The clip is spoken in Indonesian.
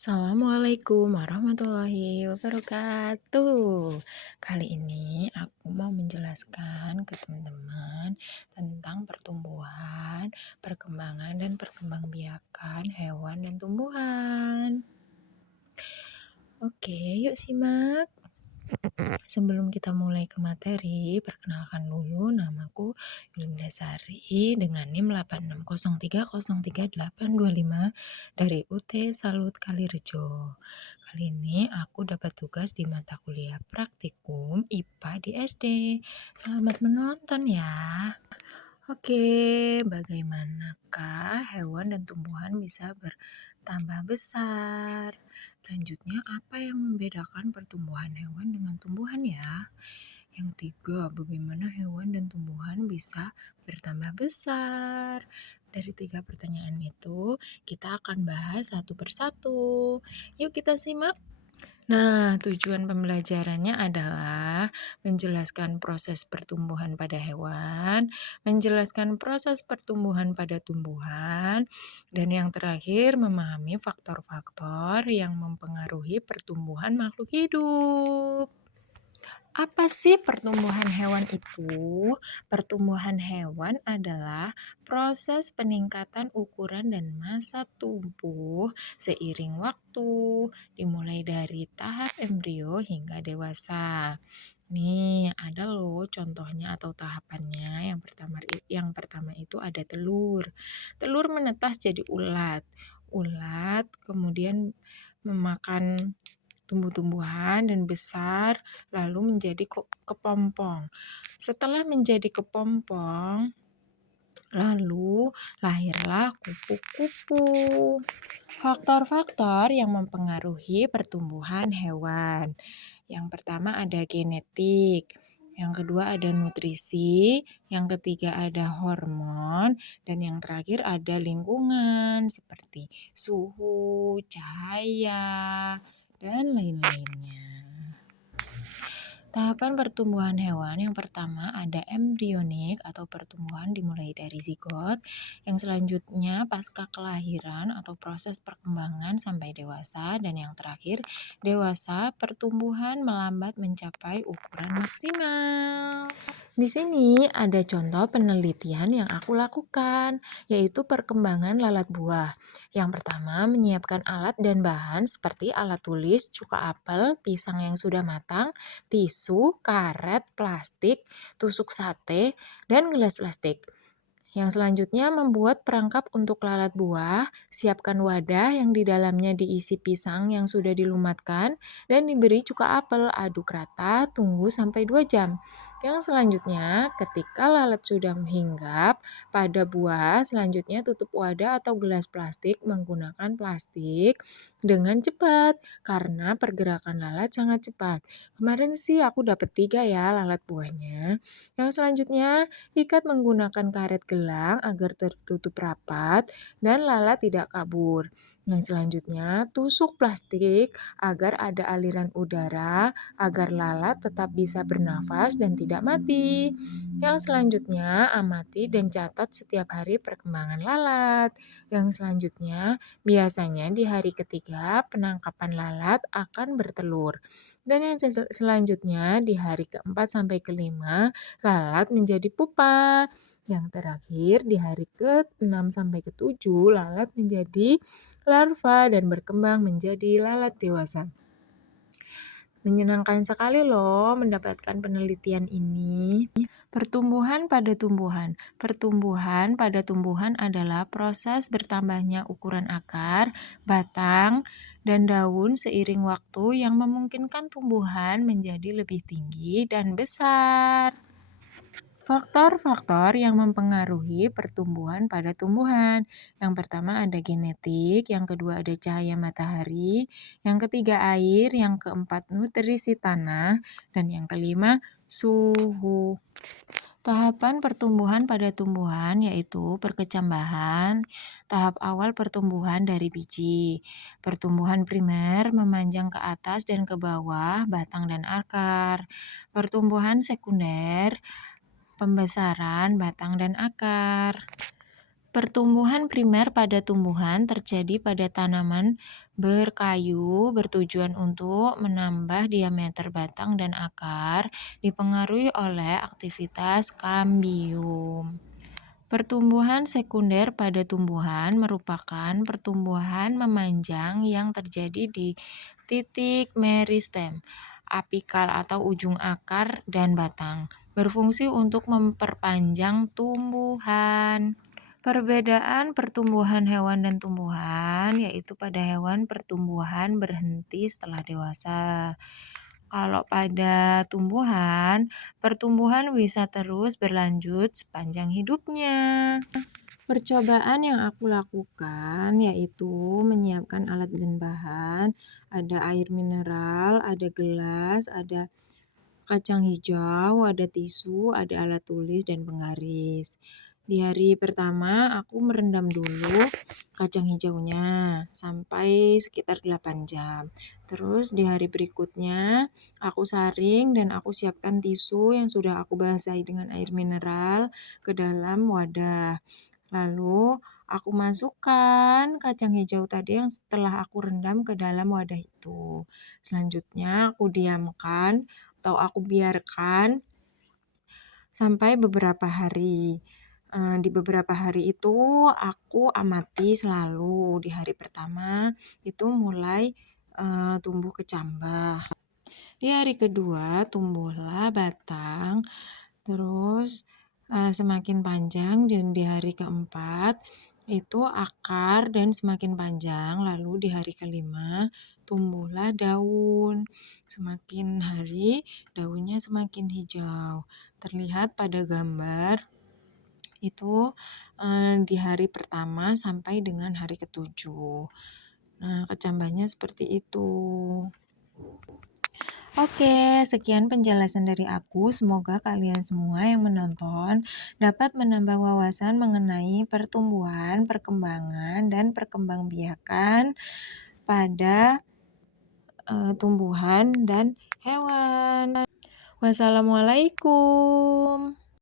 Assalamualaikum warahmatullahi wabarakatuh. Kali ini aku mau menjelaskan ke teman-teman tentang pertumbuhan, perkembangan, dan perkembangbiakan hewan dan tumbuhan. Oke, yuk simak. Sebelum kita mulai ke materi, perkenalkan dulu namaku Yulinda Sari dengan NIM 8603038825 dari UT Salut Kalirejo. Kali ini aku dapat tugas di mata kuliah praktikum IPA di SD. Selamat menonton ya. Oke, bagaimanakah hewan dan tumbuhan bisa bertambah besar? Selanjutnya, apa yang membedakan pertumbuhan hewan dengan tumbuhan ya? Yang ketiga, bagaimana hewan dan tumbuhan bisa bertambah besar? Dari 3 pertanyaan itu, kita akan bahas satu persatu. Yuk kita simak. Nah, tujuan pembelajarannya adalah menjelaskan proses pertumbuhan pada hewan, menjelaskan proses pertumbuhan pada tumbuhan, dan yang terakhir memahami faktor-faktor yang mempengaruhi pertumbuhan makhluk hidup. Apa sih pertumbuhan hewan itu? Pertumbuhan hewan adalah proses peningkatan ukuran dan massa tubuh seiring waktu, dimulai dari tahap embrio hingga dewasa. Nih, ada loh contohnya atau tahapannya. Yang pertama itu ada telur. Telur menetas jadi ulat. Ulat kemudian memakan tumbuh-tumbuhan dan besar lalu menjadi kepompong. Setelah menjadi kepompong, lalu lahirlah kupu-kupu. Faktor-faktor yang mempengaruhi pertumbuhan hewan. Yang pertama ada genetik, yang kedua ada nutrisi, yang ketiga ada hormon, dan yang terakhir ada lingkungan seperti suhu, cahaya, dan lain-lainnya. Tahapan pertumbuhan hewan yang pertama ada embrionik atau pertumbuhan dimulai dari zigot, yang selanjutnya pasca kelahiran atau proses perkembangan sampai dewasa, dan yang terakhir dewasa pertumbuhan melambat mencapai ukuran maksimal. Di sini ada contoh penelitian yang aku lakukan, yaitu perkembangan lalat buah. Yang pertama, menyiapkan alat dan bahan seperti alat tulis, cuka apel, pisang yang sudah matang, tisu, karet, plastik, tusuk sate, dan gelas plastik. Yang selanjutnya membuat perangkap untuk lalat buah, siapkan wadah yang di dalamnya diisi pisang yang sudah dilumatkan dan diberi cuka apel, aduk rata, tunggu sampai 2 jam. Yang selanjutnya, ketika lalat sudah hinggap pada buah, selanjutnya tutup wadah atau gelas plastik menggunakan plastik dengan cepat karena pergerakan lalat sangat cepat. Kemarin sih aku dapat 3 ya lalat buahnya. Yang selanjutnya, ikat menggunakan karet gelang agar tertutup rapat dan lalat tidak kabur. Yang selanjutnya, tusuk plastik agar ada aliran udara agar lalat tetap bisa bernafas dan tidak mati. Yang selanjutnya, amati dan catat setiap hari perkembangan lalat. Yang selanjutnya, biasanya di hari ketiga penangkapan lalat akan bertelur. Dan yang selanjutnya di hari keempat sampai kelima lalat menjadi pupa. Yang terakhir di hari ke-6 sampai ke-7 lalat menjadi larva dan berkembang menjadi lalat dewasa. Menyenangkan sekali loh mendapatkan penelitian ini. Pertumbuhan pada tumbuhan. Pertumbuhan pada tumbuhan adalah proses bertambahnya ukuran akar, batang, dan daun seiring waktu yang memungkinkan tumbuhan menjadi lebih tinggi dan besar. Faktor-faktor yang mempengaruhi pertumbuhan pada tumbuhan. Yang pertama ada genetik, yang kedua ada cahaya matahari, yang ketiga air, yang keempat nutrisi tanah, dan yang kelima suhu. Tahapan pertumbuhan pada tumbuhan yaitu perkecambahan, tahap awal pertumbuhan dari biji. Pertumbuhan primer memanjang ke atas dan ke bawah, batang dan akar. Pertumbuhan sekunder, pembesaran batang dan akar. Pertumbuhan primer pada tumbuhan terjadi pada tanaman Berkayu bertujuan untuk menambah diameter batang dan akar, dipengaruhi oleh aktivitas kambium. Pertumbuhan sekunder pada tumbuhan merupakan pertumbuhan memanjang yang terjadi di titik meristem, apikal atau ujung akar dan batang, berfungsi untuk memperpanjang tumbuhan. Perbedaan pertumbuhan hewan dan tumbuhan, yaitu pada hewan pertumbuhan berhenti setelah dewasa. Kalau pada tumbuhan, pertumbuhan bisa terus berlanjut sepanjang hidupnya. Percobaan yang aku lakukan yaitu menyiapkan alat dan bahan, ada air mineral, ada gelas, ada kacang hijau, ada tisu, ada alat tulis, dan penggaris. Di hari pertama, aku merendam dulu kacang hijaunya sampai sekitar 8 jam. Terus di hari berikutnya, aku saring dan aku siapkan tisu yang sudah aku basahi dengan air mineral ke dalam wadah. Lalu aku masukkan kacang hijau tadi yang setelah aku rendam ke dalam wadah itu. Selanjutnya aku diamkan atau aku biarkan sampai beberapa hari. Di beberapa hari itu aku amati selalu. Di hari pertama itu mulai tumbuh kecambah. Di hari kedua tumbuhlah batang, terus semakin panjang, dan di hari keempat itu akar dan semakin panjang. Lalu di hari kelima tumbuhlah daun. Semakin hari daunnya semakin hijau. Terlihat pada gambar itu di hari pertama sampai dengan hari ketujuh. Nah, kecambahnya seperti itu. Oke, sekian penjelasan dari aku. Semoga kalian semua yang menonton dapat menambah wawasan mengenai pertumbuhan, perkembangan, dan perkembangbiakan pada tumbuhan dan hewan. Wassalamualaikum.